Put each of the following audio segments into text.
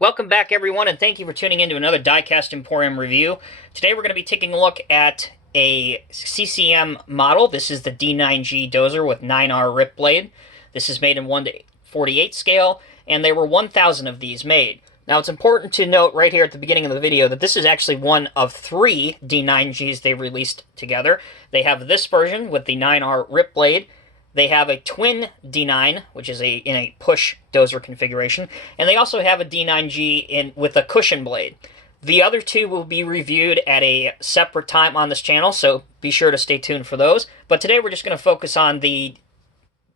Welcome back, everyone, and thank you for tuning in to another Diecast Emporium review. Today we're going to be taking a look at a CCM model. This is the D9G Dozer with 9R rip blade. This is made in 1:48 scale, and there were 1,000 of these made. Now, it's important to note right here at the beginning of the video that this is actually one of 3 D9Gs they released together. They have this version with the 9R rip blade. They have a twin D9, which is in a push dozer configuration, and they also have a D9G with a cushion blade. The other two will be reviewed at a separate time on this channel, so be sure to stay tuned for those. But today we're just going to focus on the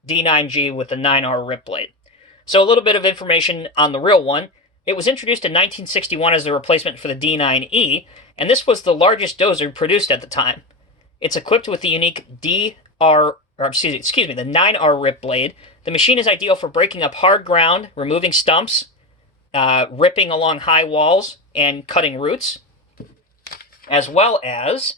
D9G with the 9R rip blade. So a little bit of information on the real one. It was introduced in 1961 as a replacement for the D9E, and this was the largest dozer produced at the time. It's equipped with the unique the 9R rip blade. The machine is ideal for breaking up hard ground, removing stumps, ripping along high walls, and cutting roots. As well as,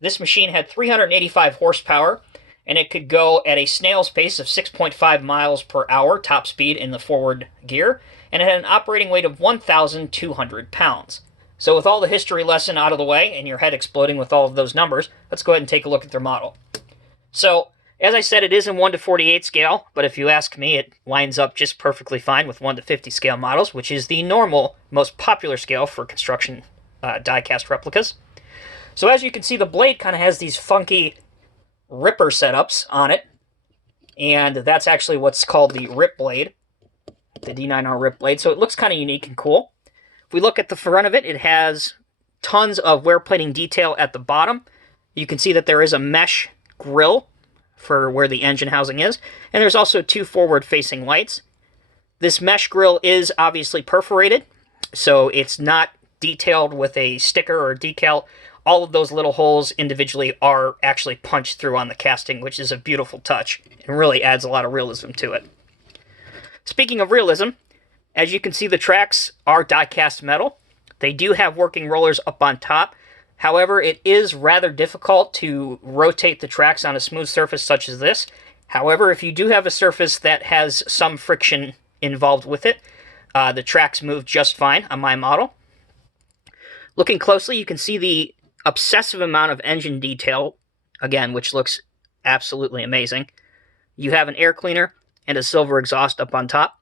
this machine had 385 horsepower, and it could go at a snail's pace of 6.5 miles per hour, top speed in the forward gear, and it had an operating weight of 1,200 pounds. So with all the history lesson out of the way, and your head exploding with all of those numbers, let's go ahead and take a look at their model. So, as I said, it is in 1:48 scale, but if you ask me, it lines up just perfectly fine with 1:50 scale models, which is the normal, most popular scale for construction die-cast replicas. So as you can see, the blade kind of has these funky ripper setups on it, and that's actually what's called the rip blade, the D9R rip blade, so it looks kind of unique and cool. If we look at the front of it, it has tons of wear plating detail at the bottom. You can see that there is a mesh grill for where the engine housing is, and there's also 2 forward-facing lights. This mesh grill is obviously perforated, so it's not detailed with a sticker or decal. All of those little holes individually are actually punched through on the casting, which is a beautiful touch and really adds a lot of realism to it. Speaking of realism, as you can see, the tracks are die-cast metal. They do have working rollers up on top. However, it is rather difficult to rotate the tracks on a smooth surface such as this. However, if you do have a surface that has some friction involved with it, the tracks move just fine on my model. Looking closely, you can see the obsessive amount of engine detail, again, which looks absolutely amazing. You have an air cleaner and a silver exhaust up on top.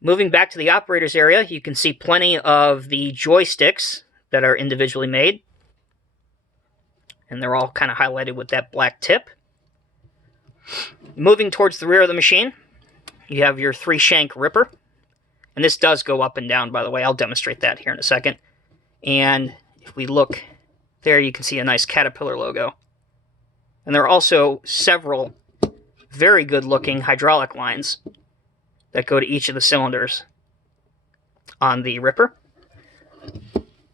Moving back to the operator's area, you can see plenty of the joysticks that are individually made, and they're all kind of highlighted with that black tip. Moving towards the rear of the machine, you have your 3-shank ripper, and this does go up and down, by the way. I'll demonstrate that here in a second. And if we look there, you can see a nice Caterpillar logo. And there are also several very good-looking hydraulic lines that go to each of the cylinders on the ripper.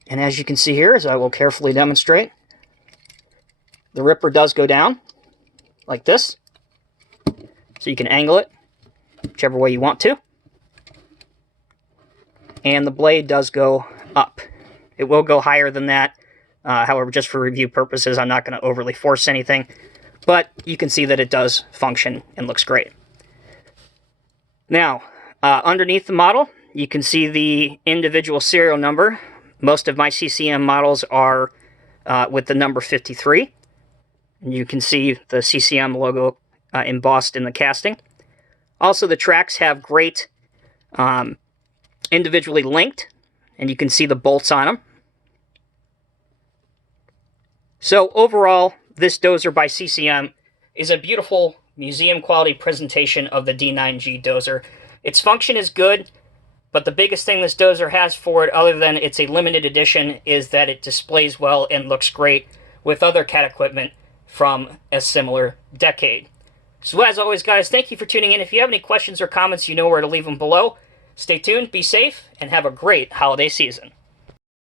And as you can see here, as I will carefully demonstrate, the ripper does go down like this, so you can angle it whichever way you want to. And the blade does go up. It will go higher than that. However, just for review purposes, I'm not going to overly force anything. But you can see that it does function and looks great. Now, underneath the model, you can see the individual serial number. Most of my CCM models are with the number 53. And you can see the CCM logo embossed in the casting. Also, the tracks have great individually linked, and you can see the bolts on them. So overall, this dozer by CCM is a beautiful museum-quality presentation of the D9G Dozer. Its function is good, but the biggest thing this dozer has for it, other than it's a limited edition, is that it displays well and looks great with other cat equipment from a similar decade. So as always, guys, thank you for tuning in. If you have any questions or comments, you know where to leave them below. Stay tuned, be safe, and have a great holiday season.